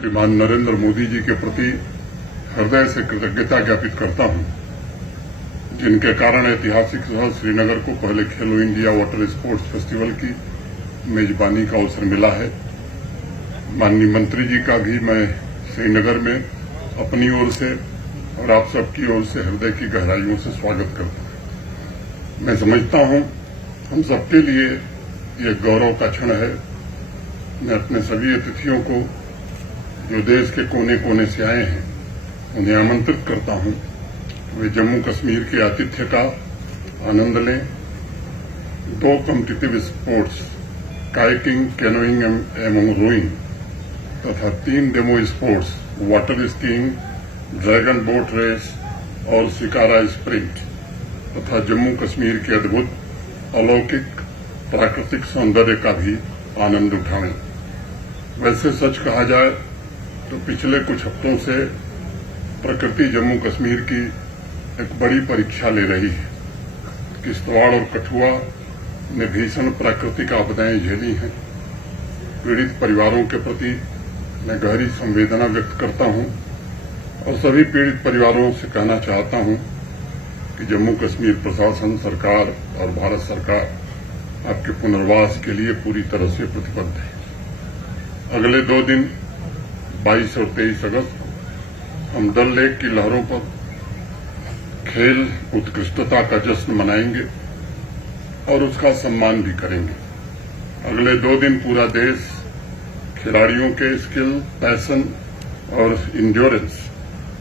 श्रीमान नरेंद्र मोदी जी के प्रति हृदय से कृतज्ञता ज्ञापित करता हूं, जिनके कारण ऐतिहासिक शहर श्रीनगर को पहले खेलो इंडिया वाटर स्पोर्ट्स फेस्टिवल की मेजबानी का अवसर मिला है। माननीय मंत्री जी का भी मैं श्रीनगर में अपनी ओर से और आप सबकी ओर से हृदय की गहराइयों से स्वागत करता हूं। मैं समझता हूं हम सबके लिए ये गौरव का क्षण है। मैं अपने सभी अतिथियों को जो देश के कोने कोने से आए हैं उन्हें आमंत्रित करता हूं, वे जम्मू कश्मीर के आतिथ्य का आनंद लें। 2 कॉम्पिटिटिव स्पोर्ट्स काइकिंग, कैनोइंग एवं रोइंग तथा 3 demo sports water skiing, dragon boat race और शिकारा स्प्रिंट तथा जम्मू कश्मीर के अद्भुत अलौकिक प्राकृतिक सौंदर्य का भी आनंद उठाएं। वैसे सच कहा जाए तो पिछले कुछ हफ्तों से प्रकृति जम्मू कश्मीर की एक बड़ी परीक्षा ले रही है। किश्तवाड़ और कठुआ ने भीषण प्राकृतिक आपदाएं झेली हैं। पीड़ित परिवारों के प्रति मैं गहरी संवेदना व्यक्त करता हूं और सभी पीड़ित परिवारों से कहना चाहता हूं कि जम्मू कश्मीर प्रशासन, सरकार और भारत सरकार आपके पुनर्वास के लिए पूरी तरह से प्रतिबद्ध है। अगले 2 दिन 22 और 23 अगस्त को हम डल लेक की लहरों पर खेल उत्कृष्टता का जश्न मनाएंगे और उसका सम्मान भी करेंगे। अगले 2 दिन पूरा देश खिलाड़ियों के स्किल, पैशन और इंड्योरेंस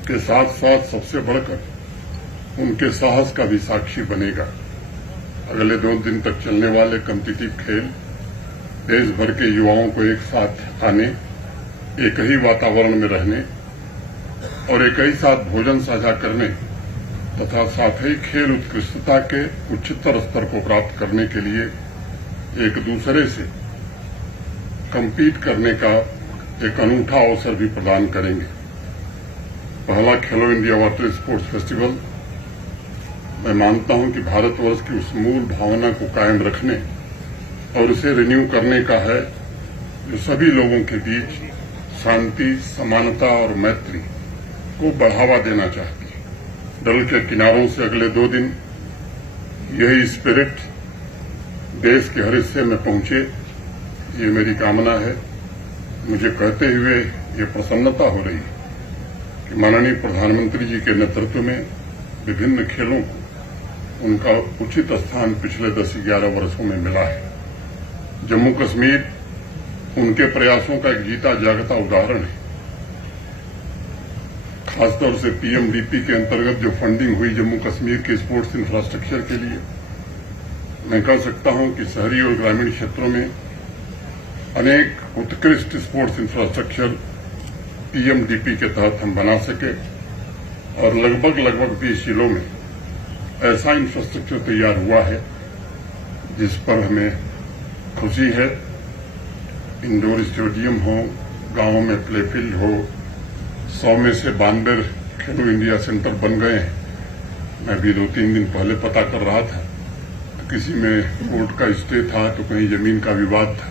के साथ साथ सबसे बढ़कर उनके साहस का भी साक्षी बनेगा। अगले 2 दिन तक चलने वाले कॉम्पिटिटिव खेल देश भर के युवाओं को एक साथ आने, एक ही वातावरण में रहने और एक ही साथ भोजन साझा करने तथा साथ ही खेल उत्कृष्टता के उच्चतर स्तर को प्राप्त करने के लिए एक दूसरे से कम्पीट करने का एक अनूठा अवसर भी प्रदान करेंगे। पहला खेलो इंडिया वाटर स्पोर्ट्स फेस्टिवल मैं मानता हूं कि भारतवर्ष की उस मूल भावना को कायम रखने और उसे रिन्यू करने का है जो सभी लोगों के बीच शांति, समानता और मैत्री को बढ़ावा देना चाहती है। डल के किनारों से अगले 2 दिन यही स्पिरिट देश के हर हिस्से में पहुंचे, ये मेरी कामना है। मुझे कहते हुए ये प्रसन्नता हो रही है कि माननीय प्रधानमंत्री जी के नेतृत्व में विभिन्न खेलों को उनका उचित स्थान पिछले 10-11 वर्षों में मिला है। जम्मू कश्मीर उनके प्रयासों का एक जीता जागता उदाहरण है। खासतौर से पीएमडीपी के अंतर्गत जो फंडिंग हुई जम्मू कश्मीर के स्पोर्ट्स इंफ्रास्ट्रक्चर के लिए, मैं कह सकता हूं कि शहरी और ग्रामीण क्षेत्रों में अनेक उत्कृष्ट स्पोर्ट्स इंफ्रास्ट्रक्चर पीएमडीपी के तहत हम बना सके और लगभग 20 जिलों में ऐसा इंफ्रास्ट्रक्चर तैयार हुआ है जिस पर हमें खुशी है। इंडोर स्टेडियम हो, गांवों में प्ले फील्ड हो, 100 में से 92 खेलो इंडिया सेंटर बन गए हैं। मैं भी 2-3 दिन पहले पता कर रहा था तो किसी में कोर्ट का स्टे था तो कहीं जमीन का विवाद था।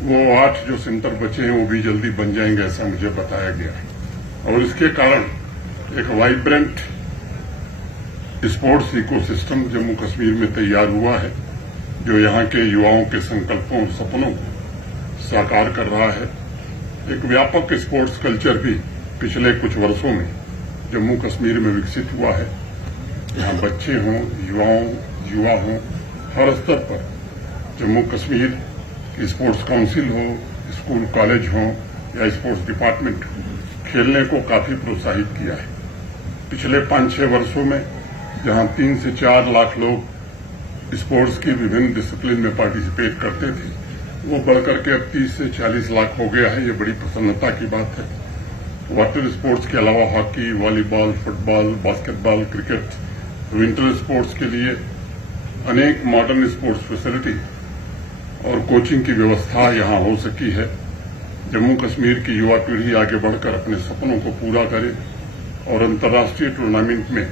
वो 8 जो सेंटर बचे हैं वो भी जल्दी बन जाएंगे, ऐसा मुझे बताया गया। और इसके कारण एक vibrant sports ecosystem Jammu Kashmir में तैयार हुआ है जो यहां के युवाओं के संकल्पों और सपनों को साकार कर रहा है। एक व्यापक स्पोर्ट्स कल्चर भी पिछले कुछ वर्षों में जम्मू कश्मीर में विकसित हुआ है। यहां बच्चे हों, युवा हों, हर स्तर पर जम्मू कश्मीर की स्पोर्ट्स काउंसिल हो, स्कूल कॉलेज हो या स्पोर्ट्स डिपार्टमेंट हो, खेलने को काफी प्रोत्साहित किया है। पिछले 5-6 वर्षों में जहां 3 से 4 लाख लोग स्पोर्ट्स की विभिन्न डिसिप्लिन में पार्टिसिपेट करते थे, वो बढ़कर के अब 30 से 40 लाख हो गया है। ये बड़ी प्रसन्नता की बात है। वाटर स्पोर्ट्स के अलावा hockey, volleyball, football, basketball, cricket, winter sports के लिए अनेक मॉडर्न स्पोर्ट्स फैसिलिटी और कोचिंग की व्यवस्था यहां हो सकी है। जम्मू कश्मीर की युवा पीढ़ी आगे बढ़कर अपने सपनों को पूरा करे और अंतर्राष्ट्रीय टूर्नामेंट में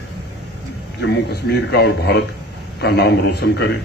जम्मू कश्मीर का और भारत का नाम रोशन करे।